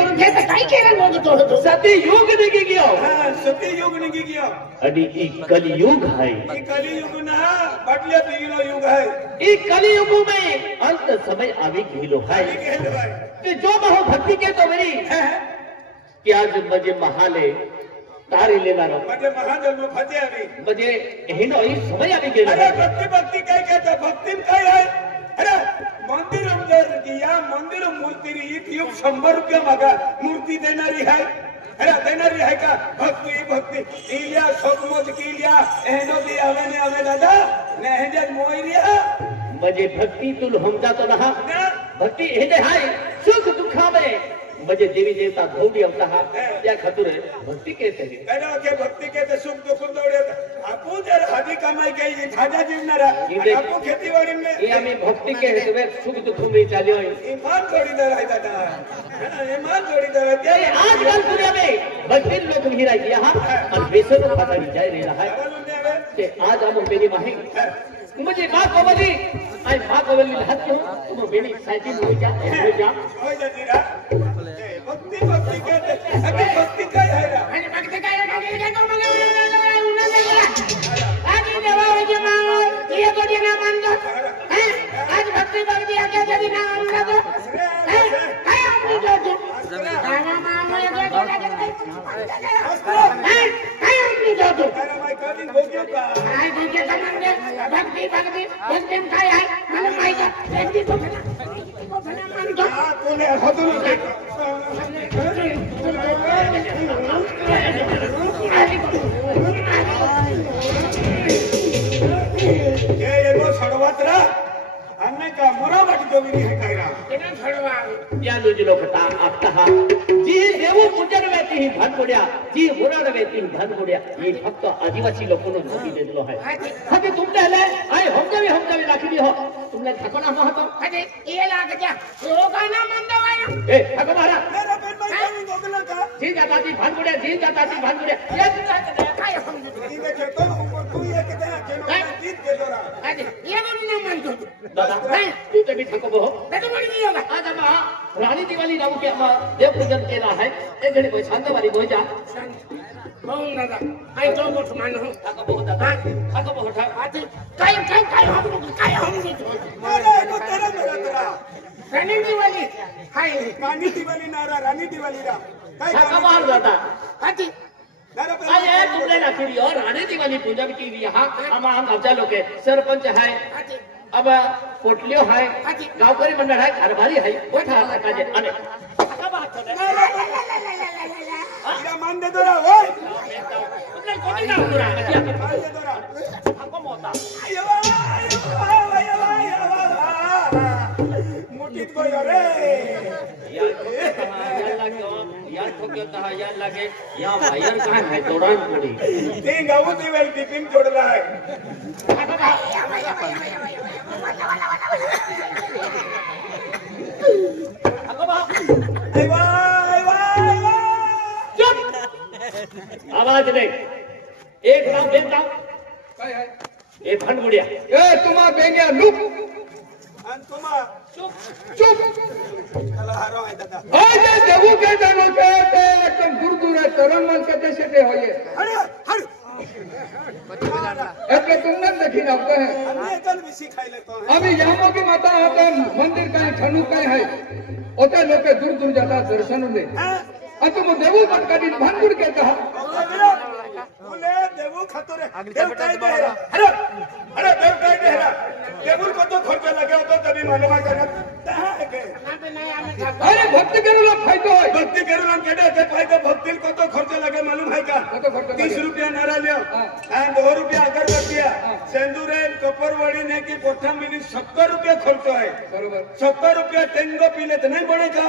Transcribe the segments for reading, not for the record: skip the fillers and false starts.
उनके तो काय केलं मग तो सती युग निघी गयो हां सती युग निघी गयो आणि ई कलियुग है ई कलियुग ना बदले गेलो युग है ई कलियुग में अंत समय आवी गेलो है कि जो बहु भक्ति के तो मेरी कि आज मजे महाले तारी लेनारो मजे महाजन्म फजे आवी मजे हेनो ई समय आवी गेलो अरे भक्ति काय कहता भक्ति में काय है अरे मंदिर अंदर गया मंदिर मूर्ति री युग 100 रुपया मागा मूर्ति देणारी है अरे देणारी है का भक्ति इलिया सोकमोज किलिया एनो भी आवे ने आवे दादा ने हेजे मोइरिया मजे भक्ति तुल हमजा तो रहा भक्ति हेजे हाय सुख दुखा में मजे देवी देवता धोडी होता हा या खातिर भक्ति कहते हैं कहना के भक्ति कहते सुख दुख दौड़े आपू जर हदी कमाई गई खाजा जीवनारा आपू खेतीबाड़ी में ये हमें भक्ति कहते वे सुख दुख में चले ईमान जोड़ीदार है दादा ईमान जोड़ीदार है आजकल दुनिया में भक्ति लोग नहीं रह गया हां और बेसर पता नहीं जाए रहा है कि आज हम मेरी माही मुझे मां कोवली आई मां कोवली हाथ क्यों तुम बेनी साइकिल हो जा जीरा भक्ति कहते अभी भक्ति का है रा आणि भक्ती काय काय कर मला आज देवा जे माव ये तो जे ना मानतो आज भक्ती भक्ती आके जदी ना मानतो काय आपण जो गावा माव ये जो काय आपण जो अरे माय कधी हो गयो का काय भक्ती म्हणजे भक्ती भक्ती काय आहे मला माहिती आहे भक्ती तो मानतो हां तूने हदून ये वो सड़वातरा अन्ने का मुरावट जोगिनी है कायरा तेना छडवा या लोज लोकता आपता जी देव पूजन वेती ही धन गोड्या जी मुराड वेती धन गोड्या ये फक्त आदिवासी लोकोनो नदी देलो है हते तुमने हले आय हमजावी राखी दी हो तुमने ठकोना महतो अरे ये लाग जा लोकांना मंदवाय ए ठको मारा मेरा पेट में जानी गोगला का जी जाता थी धन गोड्या ये काय समजू इने के तो ऊपर तू ये के दे के जीत के दोरा अरे ये ना मानतो दादा तू ते भी ठको बहो बेटा मर गई होगा आज हम रानी दिवाली राव के हम देव पूजन केला है एक घड़ी कोई शांत वाली बोल जा मौन दादा आई तो गोठ मान हो ठको बहुत दादा ठको बहुत आते काय हम मारा को तेरा मेरा तेरा रानी दिवाली हाय रानी दिवाली नारा रानी दिवाली रा काय ठको बाहर जाता आती नारा पे अरे तुमने ना फिर और रानी दिवाली पूजन की यहाँ हम गावचा लोग है सरपंच है आती अब पोटलियो है गावकरी मंडळ है कारभारी है मोठा काजे अने ठका बात इरा मान दे दोरा ओय तुमने कोणी ना पुरा क्या मान दे दोरा ठको मोता आयो मुठीत गयो रे यार ठोक्योता यार लगे या वायर कहां है तोड़न पड़ी ते गाऊ दिवेल टिपिन जोडला है आवाज नहीं एक नाम देता काय है ए फनगुड़िया ए तुम्हा बेंग्या लुक अन तुम्हा चुप चला हारो है दादा हाय जे देवू के जानो के एकदम दूर है तरन मन के से होये अरे हर એટલે तुमने देखी ना होते हैं हमने कल भी सिखाई लेता है अभी यहाँ की माता होते मंदिर का ठनु का है ओते लोग दूर जाता दर्शन ले अब तुम देवू मत का दिन भंगुर के कहा बोले देवू खतरे देव काय देहरा अरे देव काय देहरा देवू को तो खर्च लगे हो तो तभी मालूम है अरे भक्ति करो लोग फायदो है भक्ति करो लोग केडे के फायदो भक्ति को तो खर्च लगे मालूम है का 30 रुपया नारा लियो और 2 रुपया अगरबत्तिया सिंदूर कपरवाड़ी ने की पोठा मिली 70 रुपया खर्च है बरोबर 70 रुपया टेंगो पीले तो नहीं बनेगा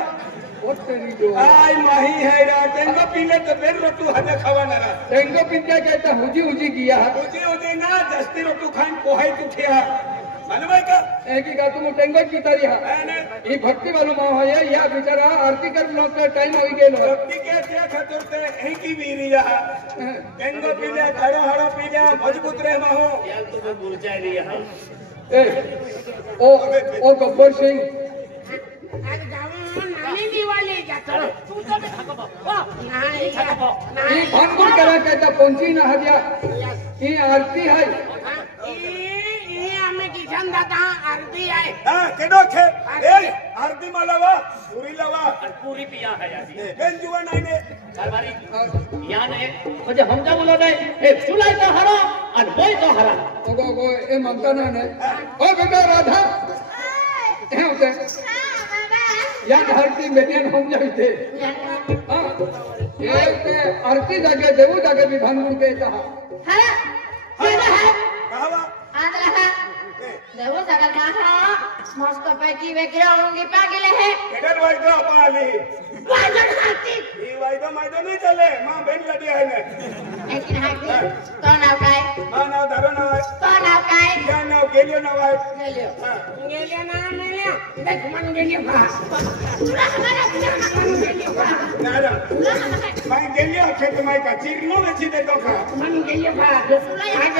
आई माही है रा टेंगो पीले तो फिर रोटू हजे खावाना रा टेंगो पिंजा कहता हुजी किया उजी ना जस्ती रोटू खाइन कोहाई तू खिया मालूम है का एक ही का तुम टेंगो की तारी है ये भक्ति वालों मां है या बेचारा आरती कर लो तो टाइम हो गेलो भक्ति के क्या खातिर ते है की वीरिया टेंगो पीले खड़ो हड़ो पीले मजबूत रहे माहो यार तो मुरझाई रही है ए ओ गब्बर सिंह आज गावात नानी दिवाळी जात तू तो भी थकबो वाह नाही थकबो ई भानगुड़ करा कहता पहुंची ना हदिया ई आरती है ई आम्ही किशन दादा आरती आहे હા કેડો છે એ આરતી માં લાવા પૂરી લાવા और पूरी पिया है यादी બેન જુવા નહીં ને कारभारी यान है म्हणजे हमजा बोलो नाही हे चुलाई तो हरा और बोय तो हरा गो ए ममता ना ने ओ बेटा राधा हे होते या धरती बेटियां हम जाते हां एक आरती जागे देवू जागे भी भानगुड़ कहता કહાવા देवो सगळ का मस्त पैकी वेगळे होऊंगी पागले है કેડર વાયદો અપાલી वाजन हाती ઈ વાયદો માયદો નહીં ચાલે માં બેન લડી આય ને लेकिन हाती तो नाव काय માં નાવ ધારો નાવ આય तो नाव काय યા નાવ ગેલ્યો નાવ આય गेल्या ना मेल्या देख मन गेली बा तुला हमारा मन गेली बा નારા तुला हमारा માં ગેલ્યો છે તો માય કા ચીરનો વેચી દે તો ખા मन गेली बा तुला हां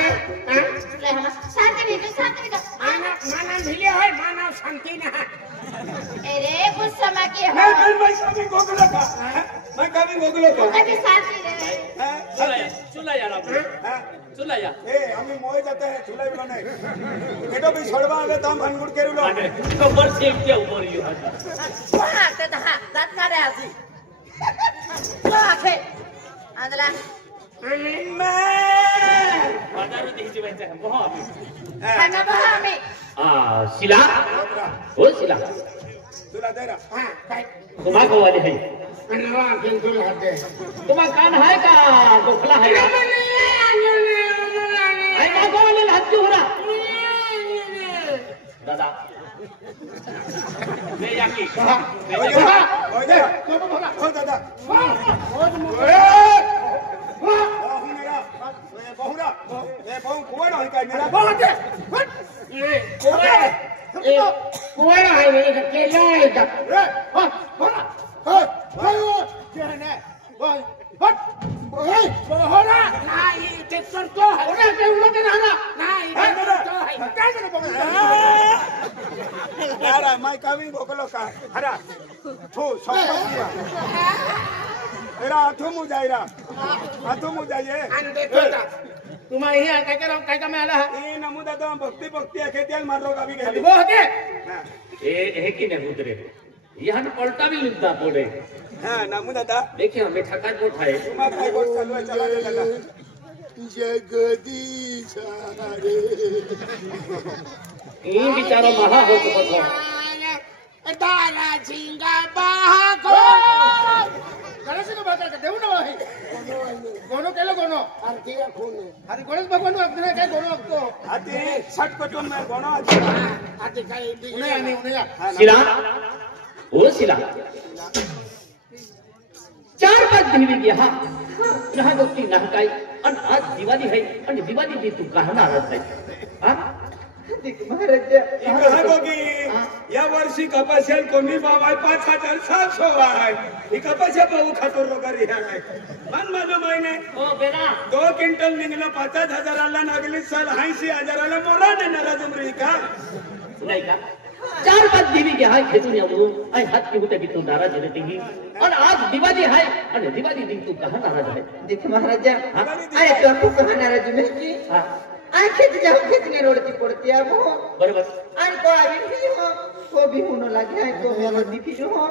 तुला हम शांती माना भिले होय माना शांती ना अरे गुस्सा मा की हो मैं बेन भाई सामी गोगलो का मैं कभी गोगलो का कभी शांति रे चुलाई यार आपण चुलाई या ए हमें मोय जाते हैं चुलाई बनाए केटो भी छोड़वा आवे तो हम भानगुड़ केरुलो आणि तो वर्षे क्या उभर येऊ कोणा ते दहा दात काढे आजी तो आखे आदला मैं बाजारू द्यायची व्हायचं आहे बहो आम्ही खाना बहा मी शिला हो शिला तुला दे रा हां काय तुम्हा गोवाली है अनवा बिंदुल हदे तुम्हा कान है का गोखला है का आई ना गोवाली हात हो रहा दादा ले जाकी हो जा हो दादा बहुरा ए बहु कुवाडो है काय मेरा बहुत कोण आहे रे केला आहे का नाही ते करतो होना ते उलट राहणार नाही ते करतो आहे काय करतो यार मैं कभी गोगलो का हरा थू संपत्ति तेरा हाथों मु जायरा हाथों मु जाइए आणि देतो का तुम्हाला हे काय करा काय काम आला ये नमू दादा भक्ति भक्ति आखे तेल मार लो कभी गेली हो होते हे की नाही उतरे यहाँ पलटा भी लिखता पड़े हां नमू दादा देखिए हमें ठका मोठा है तुम्हारा काय गोष्ट चालू है चला दे दादा जगदीश रे ये बिचारा महा हो तो बताओ दारा झिंगा बागो गणेश ने बात कर देऊ ना आहे गोनो केलो गोनो आरती खून अरे गणेश भगवान अग्ने काय गोनो असतो आती छटपटून मैं गोनो आती काय उन्हे आणि उन्हे शिला ओ शिला 4 बार दिली गया नहा गोष्टी नहकाई आणि आज दिवाळी आहे आणि दिवाळी दी तू कहा नाराज आहे हा महाराज ये कहा गोगी या वर्षी कपासेल कोणी बाबा 5700 आहे ही कपासे बहु खातो रोगारी आहे मन मालूम आहे ने ओ बेरा 2 क्विंटल निघलं 5000 ला नागली साल 80000 ला मोरा देणार तुमरी का नाही का 4 बार दिली गया है खेतून येऊ आणि हात की होते भी तू नाराज रहती ही और आज दिवाळी है आणि दिवाळी दी तू कहा नाराज है देख महाराजा अरे तो आपको कहा नाराज में की हां खेत जाओ खेत ने रोडती पड़ती है वो बरोबर अरे तो अभी भी हो भी होने लगे है तो वो दिखी जो हो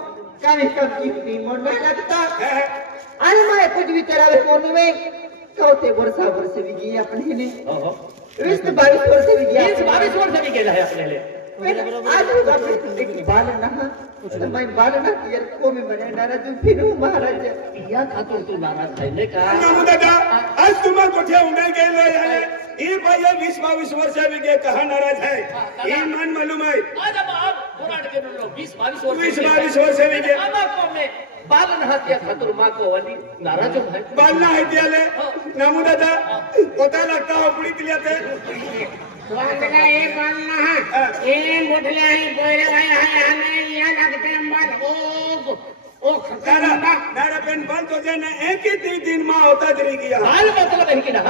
कभी कभी की मन में लगता अरे मैं कुछ भी तेरा कोने में कौते वर्ष भी गई अपने ने ओहो 22 वर्ष भी गया 22 वर्ष भी गेला है आपल्याला आज एक बाल ना मैं बाल ना यार को में बने नाराज फिर हूँ महाराज या खातो तू नाराज है का नमू दादा आज तुम्हा कोठे उंडे गेले आहे ये भाई 20-22 वर्ष भी गे कहा नाराज है ये मन मालूम है आज अब आप पुराण के लो 20-22 वर्ष 20-22 वर्ष भी गे आमा को में बाल नहातिया खातर मां को वाली नाराज है बालना है त्याले नमू दादा पता लगता हो पुडी दिल्याते वांगला एक बालना हा ए मोठले आहे बोयरे भाई आहे आणि या लागते अंबाल ओ नारा नारा पेन बंद हो जाने एक ही दिन मां होता दरी गया बाल मतलब है कि ना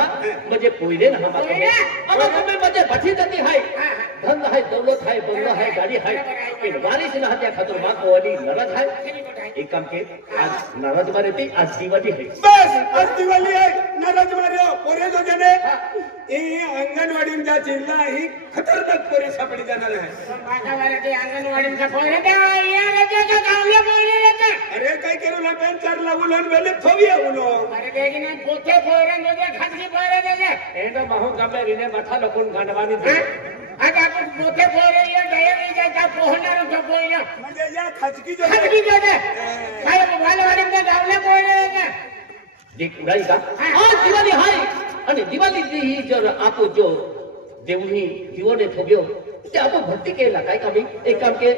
मुझे पोइले ना हम अब हमें मुझे बची जाती है धन है दौलत है बंगला है गाड़ी है इन वारिस न हत्या खातर मां को वाली नरद है एक काम के आज नरद मारे ती आज दिवाली है बस आज दिवाळी आहे नरद मारे पोरे जो जने ई अंगणवाडी में जा चिल्ला ही खतरनाक पोरे सापडी जाणार आहे बाका वाले ते अंगणवाडी का पोरे ते या लगे का गावले पोरे ते अरे काय केलो ना पेन चार लागून वेले थोविया उलो अरे देखी ना पोते पोरे नो दे खासगी पोरे दे एंडो महू गमे रिने मथा लोकून गांडवानी थी आता आपण पोते पोरे ये दया की जाता पोहणार तो पोरे म्हणजे या खाजगी जो खासगी जो दे काय वाले का गावले पोरे ते देख उड़ाई का आज दिवाली है અને દિવાળી થી જર આપો જો દેવની જીવોને થોગ્યો તે આપો ભક્તિ કેલા કાઈ કામી એક કામ કે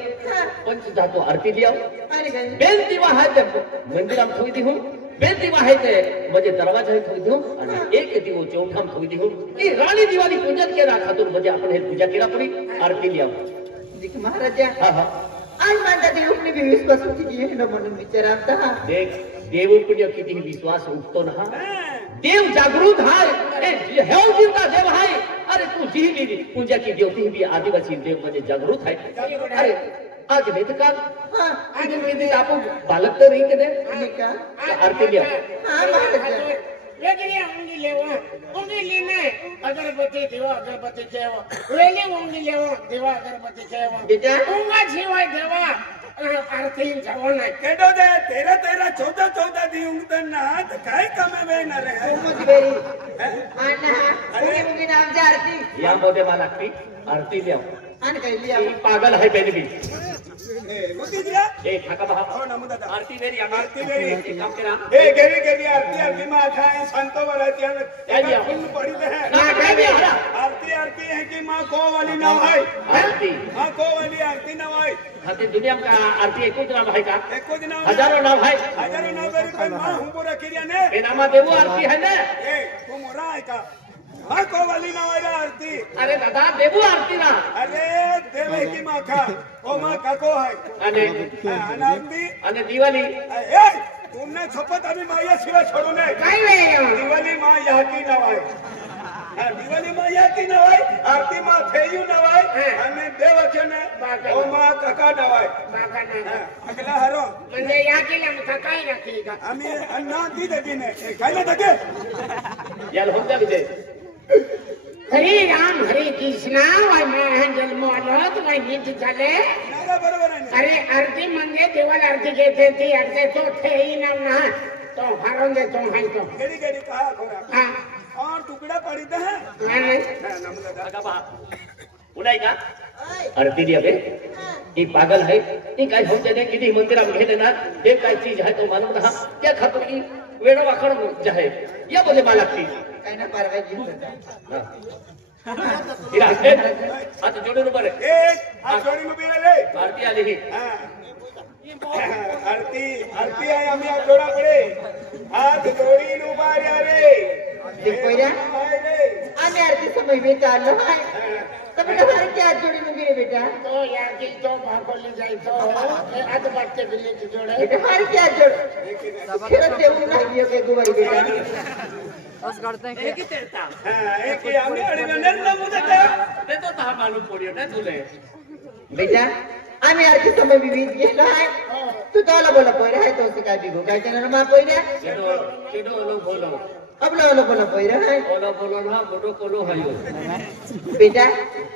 પંચ જાતો આરતી દિયા બેન દીવા હે તે મંદિરામ થોઈ દી હું બેન દીવા હે તે મજે દરવાજા હે થોઈ દી હું અને એક દીવો ચૌઠામ થોઈ દી હું ई रानी दिवाली पूजन केला खातर मजे आपण हे पूजा केला पडी आरती लिया देख महाराजा हां हां आज माझ्या देवने भी विश्वास होती की हे म्हणून विचारता देख देव पुण्य किती विश्वास उठतो ना देव जागृत है ए हेव जिंदा देव है अरे तू जी ली पूजा की ज्योति भी आदिवासी देव म्हणजे जागृत है अरे आज नहीं तो कल हां आज में दिन आप बालक तो नहीं कदे का आरती लिया हां महाराजा लेकिन ये उंगली लेने अगरबत्ती देवा अगरबत्ती केवा वेली उंगली लेवा देवा अगरबत्ती केवा बेटा उंगा जीवा देवा आरती जावना केडो दे 13 14 दी उंगतना त काय कमे वेणार आहे मुझबेरी अन्ना उगी मुगी नाम आरती या मध्ये मला लागती आरती लिया आन काय लिया पागल है पहले भी ए मुती दिया ए ठाका बहा हो ना मुदा आरती वेरी आरती वेरी एक काम करा ए गेली आरती में आखा संतो वाला त्या दिया? फुल पड़ी है ना काय दिया हरा आरती है कि मां को वाली नाव है आरती मां को वाली आरती नाव है हाते दुनिया में आरती एकूच नाम है का एको दिन नाव हजारों नाम है हजारों नाव बरी पण मां हम पूरा किया ने ए नामा देवो आरती है ना ए तू मोरा है का मां को वाली नाव है आरती अरे दादा देवो आरती ना अरे देवे की मां का ओ मां का को है અને अनारती અને દિવાળી ए तुमने शपथ अभी माया शिवा छोड़ू ने काय वेळ दिवाली मां यहाँ की नवाई दिवाली मां यहाँ की नवाई आरती मां थेयू नवाई અને देवचने ओ मां काका नवाई बागाना अगला हरो म्हणजे या केला काय राखी का आम्ही अन्ना दी देने खायला दगे याल होता विजय हरे राम हरे कृष्णा वाय महान जन्म आलो तो वाय नीट झाले नारा बरोबर आहे अरे आरती म्हणजे देवाला आरती घेते ती आरती तो ठेही नाम ना तो हरून दे तो हाय तो गेडी गेडी कहा खोरा हा और टुकड़ा पड़ी दे है नाही नमदा काका बहा उलाई का आरती लिया बे ये पागल है ये काय हो जने किती मंदिरात घेले ना ते काय चीज है तो मालूम रहा क्या खातो की वेडो वाखण जाहे या बोले मालकती काय ना परवाजी होता इरा हात जोडून ऊपर एक हात जोडून उभी राहिले आरती आली ही आरती आरती आहे आम्ही हात जोडा पडे हात जोडीन उभा रे देख पहिला आम्ही आरती समय में चाललो हाय तो बेटा हर क्या जोड़ी में गिरे बेटा तो या की तो भाकोली जायतो आज बाटते बिल्ली की जोडे बेटा हर क्या जोड़ खेळ देऊ नाही के गुवारी बेटा एक ही तेरता एक आम्ही अडीला नेला मुदत ते तो तहा मालूम पडियो ना तुले बेटा आम्ही आरती समय में बीत गेलो हाय तू तोला बोला पहिला हाय तो से काय बिगो काय जण मा पहिला केडो केडो लो बोलो अब लो बोला पहिला हाय बोलो बोलो ना बोलो कोलो हायो बेटा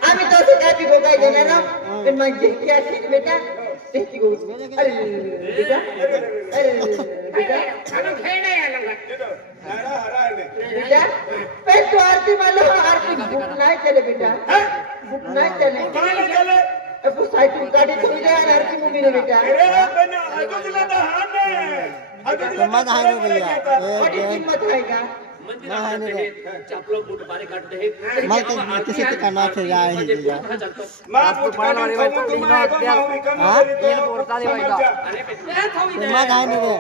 आम्ही तो से काय बिगो काय जण ना पण म्हणजे क्या थी बेटा तेती गो अरे बेटा अरे बेटा खानो खेळ नाही आला का हरा हरा आहे बेटा पे तो आरती वाला आरती बुक नहीं चले बेटा बुक नहीं चले काय केलं अब साइकिल गाड़ी थोड़ी जाए आरती मूवी ने बेटा अरे पण अजून तर हाने अजून मत आहे भैया बड़ी कीमत है का मंदिर चापलो बूट बारे काटते हैं मैं तो किसी के काना से जाए ही दिया मां पुटकाने वाली बात तो मैं हां ये बोलता दे भाई अरे मैं जाए नहीं रे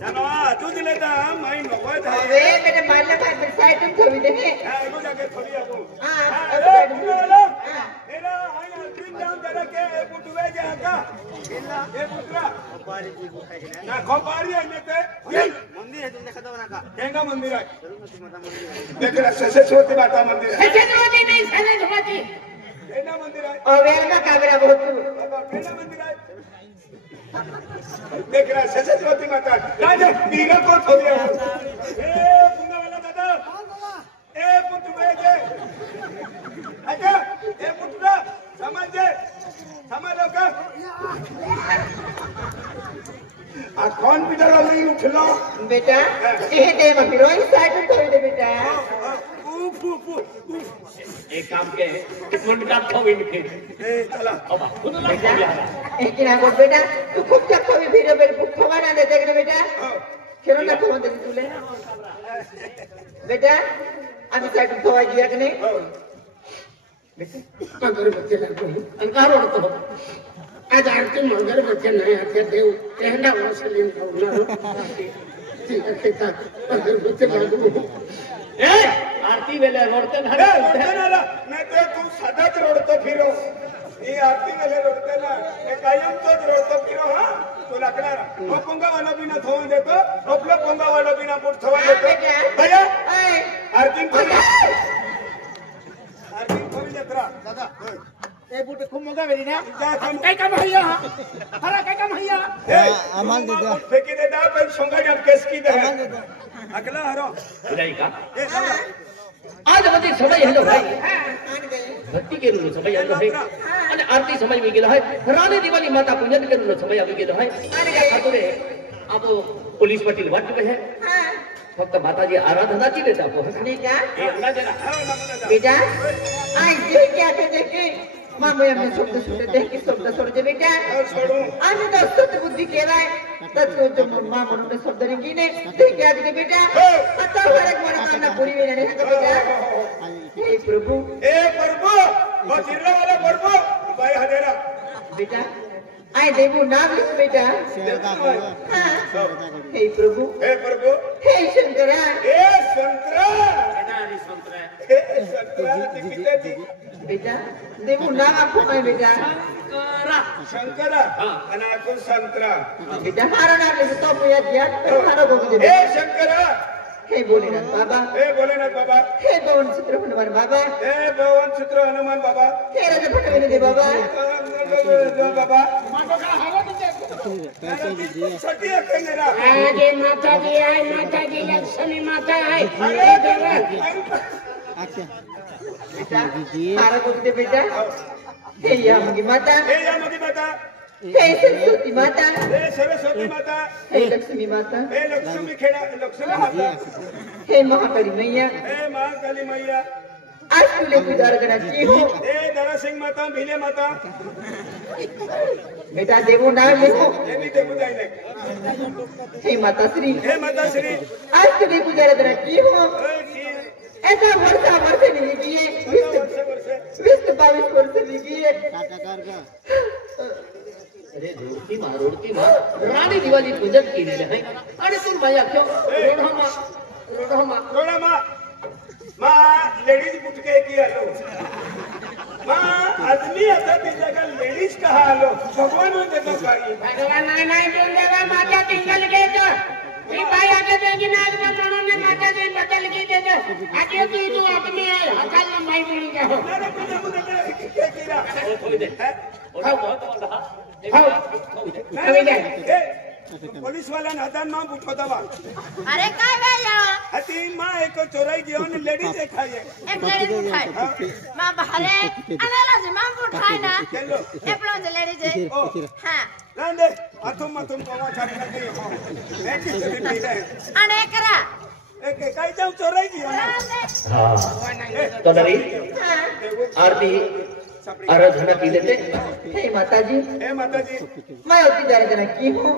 जानो तू दिले ता मैं नवय था वे मेरे मारला का साइकिल थोड़ी दे एगो जाके थोड़ी आपको हां अरे बोलो मेरा आई आरती जाम जरा के पुटवे जा का ए पुत्रा ना खोपारी आहे नेते मंदिर आहे तुमने खतम ना का केंगा मंदिर आहे देख रहा ससे सोते बाता मंदिर है सजन होती नाही सजन होती केना मंदिर आहे ओवेर में काबरा बहुत बाबा केना मंदिर आहे देख रहा सरस्वती माता राजा मीरा को थोड़ी ए पुंगा वाला दादा ए पुट बेजे अच्छा ए पुटरा समझे समझो का आ कौन बिचारा नहीं उठला बेटा ये दे मम्मी रोई साइड तो दे बेटा उफ उफ उफ एक काम के एक मिनट का खाओ इनके ए चला अब खुद ना बेटा खाओ एक ना बोल बेटा तू खूब चक्को में फिर बेटा खवा ना दे देख बेटा खेलो ना खवा दे तुले बेटा अभी साइड खवा दिया कि नहीं बेटा अगर बच्चे लागू अंकार उड़तो आज आरती मंगर बच्चे नहीं आते देव कहना वसलीन होना ठीक है बेटा अगर बच्चे लागू ए आरती वेले रोडते ना रोडते ना मैं तो तू सदाच रोडतो फिरो ये आरती वेले रोडते ना मैं कायम तो रोडतो फिरो हां तू लागणार हो पोंगा वाला बिना थोन देतो आपला पोंगा वाला बिना पुट थवा देतो भैया आरती थोडी जत्रा दादा ए बुटे खूब मगा वेरी ना काय काम हैया हरा काय काम हैया आम्हाला दे द्या फेकी दे दा पण सोंगा जब केस की दे आम्हाला दे द्या अगला हरो नहीं का ए दादा आज बधी समय हेलो भाई भक्ति के रूप समय हेलो है અને આરતી સમય વી ગયેલો है રાણી દિવાળી માતા પૂજન के रूप समय આવી ગયેલો है ખાતરે अब पुलिस पाटील वाट पे है फक्त माताजी आराधनाची देता आपको बेटा ए अंदाज ना बेटा आई जे क्या थे देखे मामू हमने शब्द सुनते थे कि शब्द छोड़ दे बेटा छोड़ू आज तो सत बुद्धि केलाय तत्व जो मामू ने शब्द नहीं कीने देख क्या थे बेटा आता हर मनोकामना पूरी हुई नहीं है बेटा हे प्रभु वो जिल्ला वाला प्रभु भाई हदेरा बेटा आई देवू नाम लिख बेटा शेर का बोल हाँ हे प्रभु हे प्रभु हे शंकरा हे संतरा हे संतरा दिखते जी बेटा देवू नाम आपको मैं बेटा शंकरा अनाकुल संतरा बेटा हारा नाम लिख तो पुया दिया तो हारा को दे हे शंकरा हे भोलेनाथ बाबा हे भोलेनाथ बाबा हे पवन चित्र हनुमान बाबा हे भगवान चित्र हनुमान बाबा हे राजा भटविने दे बाबा बाबा मातो का हवा दीजिए पैसे दीजिए सटी है मेरा आगे माता जी आए माता जी लक्ष्मी माता आए अच्छा बेटा दीजिए हारा को दे बेटा हे यामगी माता हे यामगी माता हे सरस्वती माता हे सरस्वती माता हे लक्ष्मी माता हे लक्ष्मी खेड़ा लक्ष्मी माता हे महाकाली मैया हे महाकाली मैया आज तुले गुजार कराची हो हे दरा सिंह माता भीले माता बेटा देवो नाम लिखो हे भी देखो जाइए हे माता श्री हे माता श्री आज तुले गुजार कराची हो ऐसा वर्ष नहीं किए 20-22 वर्ष नहीं किए टाटा कर का अरे रोडती मा राणी दिवाळी पूजन केलेले आहे आणि तू माया क्यों रोड़ा माँ माँ लेडीज पुट के की आलो माँ आदमी आता ती जगह लेडीज कहा आलो भगवान में देखो काई भगवान नाही देऊन देवा माता टिंगल घेतो ही बाई आगे देगी ना म्हणून माता जी बदल की देतो आगे तू आदमी आहे हाताला माई म्हणून घ्या हो ना मुझे मुझे के कीरा थोड़ी दे और बहुत वाला खावी दे पोलीस वाला हातान माँ उठवता बा अरे काय भैया हती माँ एक चोराई घेऊन लेडीज खाये एक लेडीज उठाय मां बाहरे अनेला जी मां उठाय ना चलो एप्लो जे लेडीज हां लांदे अतुम कोवा छाड़ी लगी हो मैं किसी भी पीले अने करा एक काय जाऊ चोराई घेऊन हां तो नरी आरती आराधना की लेते हे माताजी हे माताजी मैं होती जरा की हूँ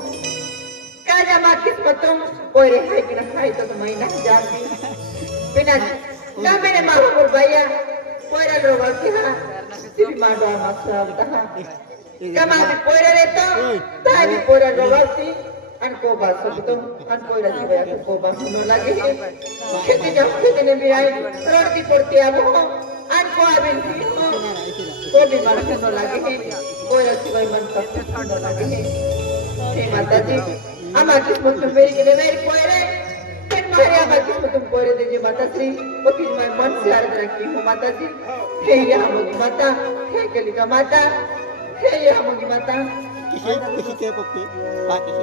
काजा माँ किस्मतों कोई रेहाई की ना खाई तो मैं नहीं जानती बिना ना मैंने माँ को भैया कोई रे रोगा की हाँ सिर्फ माँ डॉ माँ सब तहाँ कमा भी कोई रे तो ताई भी कोई रे रोगा की अनको बात सब तो अनको रे भैया को बात सुनो लगे खेती जब खेती ने भी आई रोड की पड़ती है वो अनको अभी तो भी मन को लगे कोई रसी भाई मन को लगे हे माता जी अमा किस्मत में मेरी के लिए मेरी कोई रे फिर खरिया बात को तुम कोरे दीजिए माता श्री वो फिर मैं मन से अर्ज रखी हूँ माता जी हे यहाँ मोगी माता हे कलिका माता हे यहाँ मोगी माता किसी के पप्पी बाकी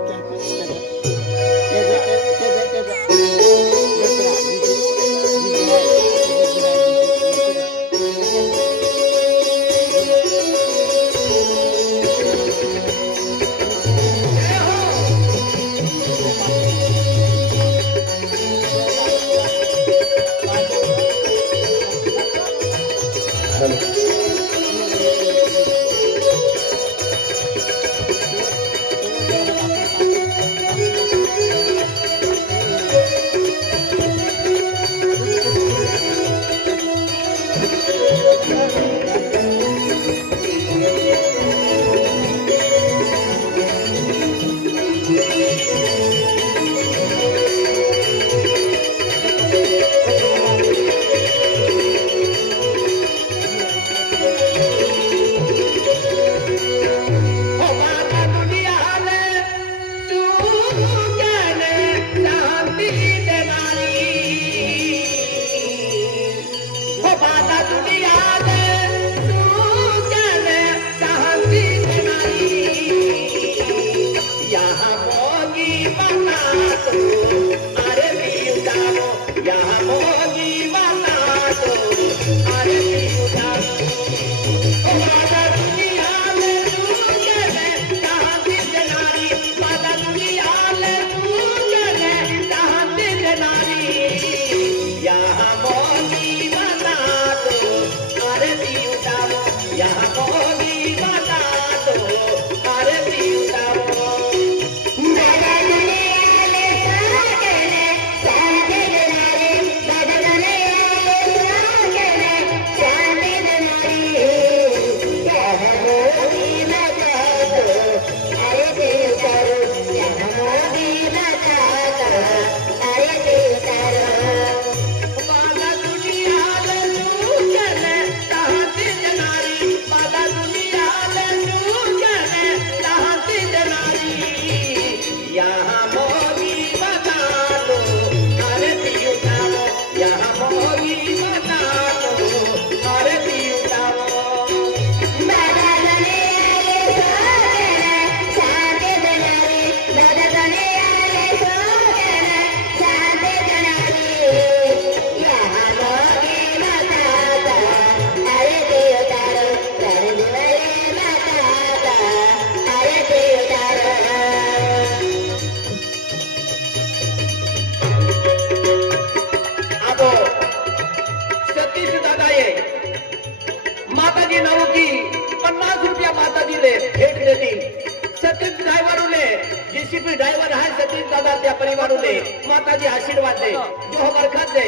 किसी ड्राइवर है सतीश दादा त्या परिवारों ने माता जी आशीर्वाद दे जो हमारे खाते दे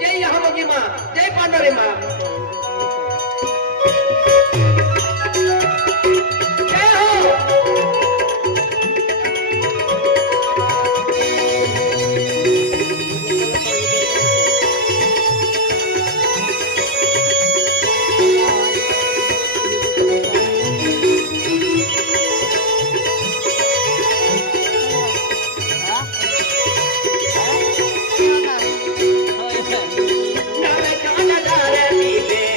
जय यहाँ मोगी माँ जय पांडोरी माँ जय हो Dale,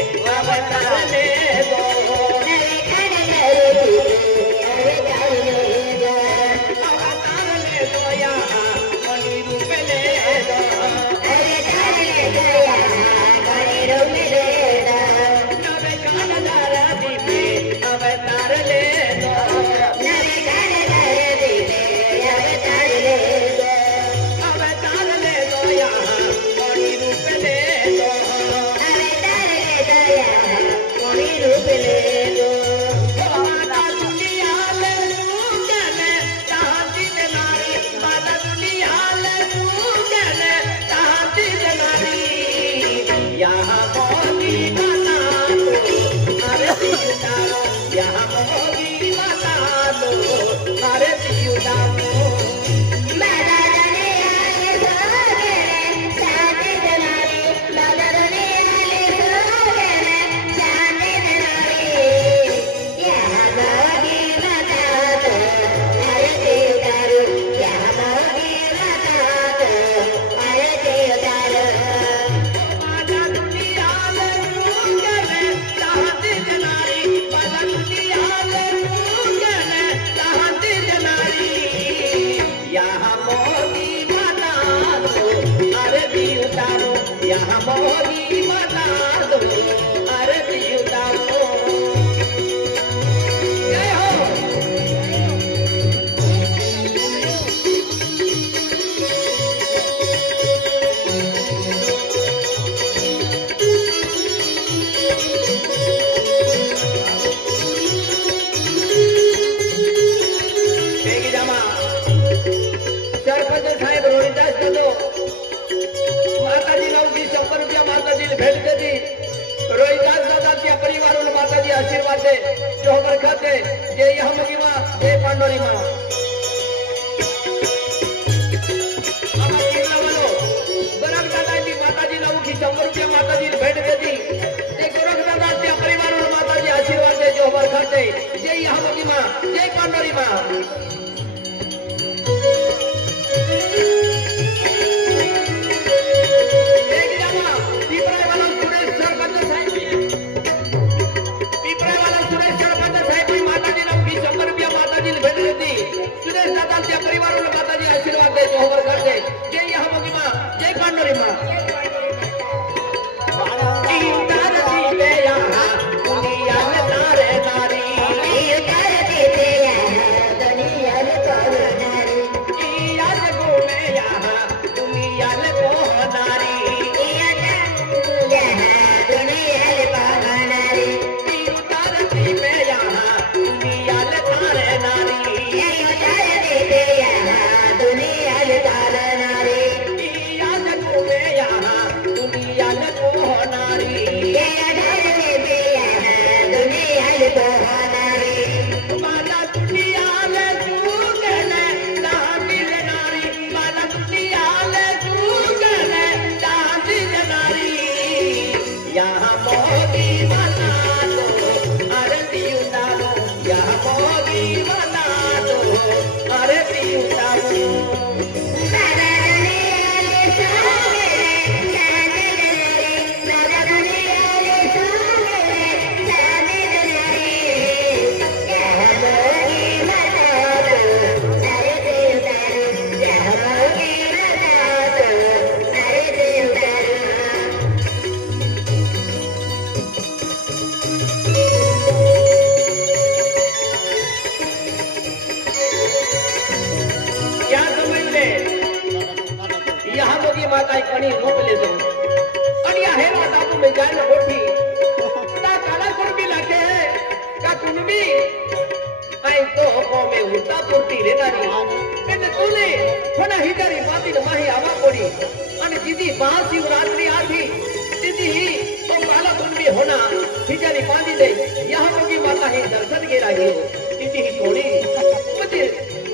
मोगी बना दो आरती उतारो यहाँ मोगी बना दो आरती उतारो जय हो आशीर्वाद दे जो बरकत दे ये यहाँ मोगी माँ ये पांडोरी माँ बरक दादा जी माता जी लाऊ की 100 रुपया माता जी भेंट दे दी ये गोरख दादा के परिवार और माता जी आशीर्वाद दे जो बरकत दे ये यहाँ मोगी माँ ये पांडोरी माँ परिवार में माता जी आशीर्वाद दे जो होकर कर दे जय यहाँ मोगी माँ जय पांडोरी माँ माता कणी रूप ले दो अनिया है माता को मैं जान होठी ता काला कुर्बी लागे है का तुम भी आई तो को में उल्टा पुरती रे नारी એટલે તુને કોના હિજારી માતી ને માહી આવા પડી અને દીદી મહાશિવરાત્રી આથી દીદી તો કાલા कुर्बी होना हिजारी बांधी दे यहां मोगी माता ही दर्शन के रही हो दीदी ही कोणी मुझे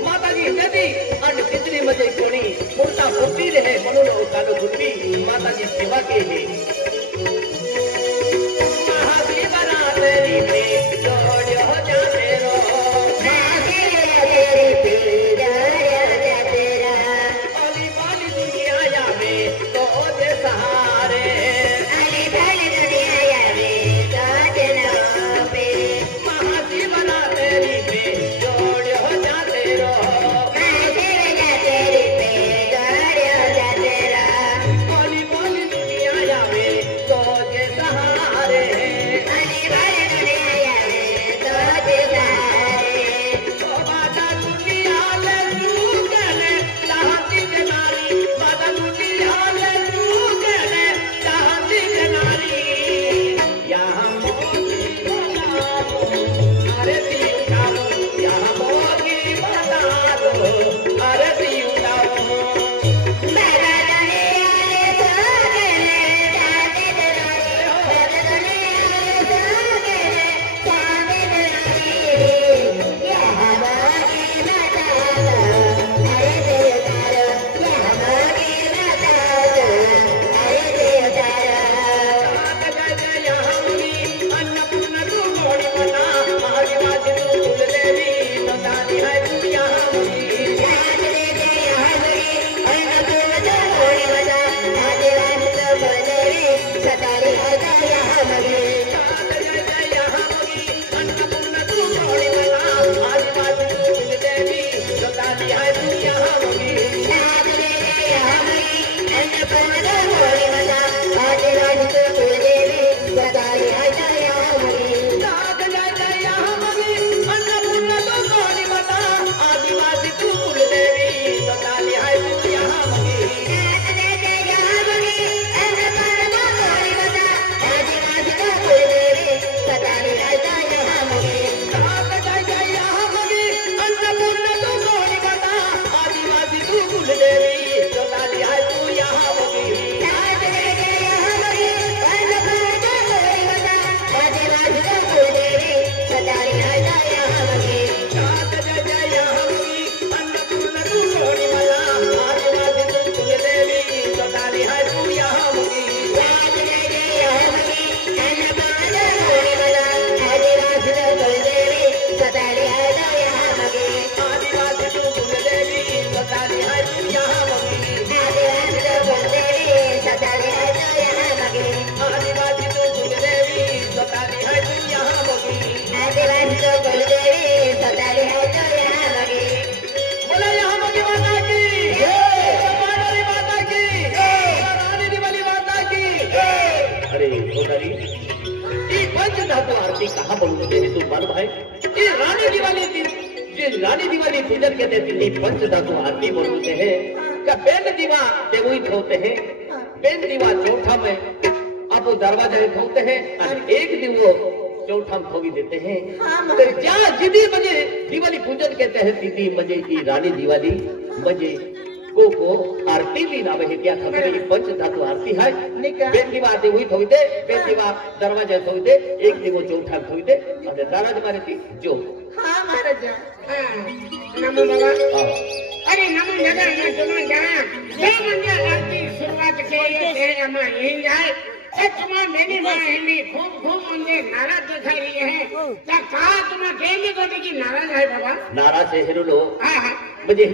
माता जी नदी आणि तितली मध्ये कोणी मोठा पुरती रहे म्हणून कालो कुर्बी माता जी सेवा के है महाशिवरात्रि पे जोड़ो जाते रो अली बाली दुनिया में तो दे सहारे महाशिवरात्रि पे जोड़ो जाते रो रानी दिवाली पूजन के देती ही पंच धातु आरती बोलते हैं क्या बेन दीवा देवुई होते हैं बेन दीवा चौथा में आप वो दरवाजा खोलते हैं और एक दिन वो चौथा में खोगी देते हैं तो क्या जिदी बजे दिवाली पूजन के तहत दीदी मजे की रानी दिवाली मजे को आरती भी ना बहे क्या खबर ये पंच धातु आरती है बेन दीवा आरती हुई थोड़ी दे बेन दीवा दरवाजा थोड़ी दे एक दिन वो चौथा थोड़ी दे और दरवाजा मारे थी जो हाँ महाराज नमो बाबा अरे नमो जगह ना तुम्हें जाना ये मंदिर आरती शुरुआत के ये अम्मा यहीं जाए तुम्हारा मेरी माँ हिंदी खूब खूब मुझे नाराज दिखाई रही है क्या कहा तुम्हें कहने को कि नाराज है बाबा नाराज है हेरो लो हाँ हाँ मुझे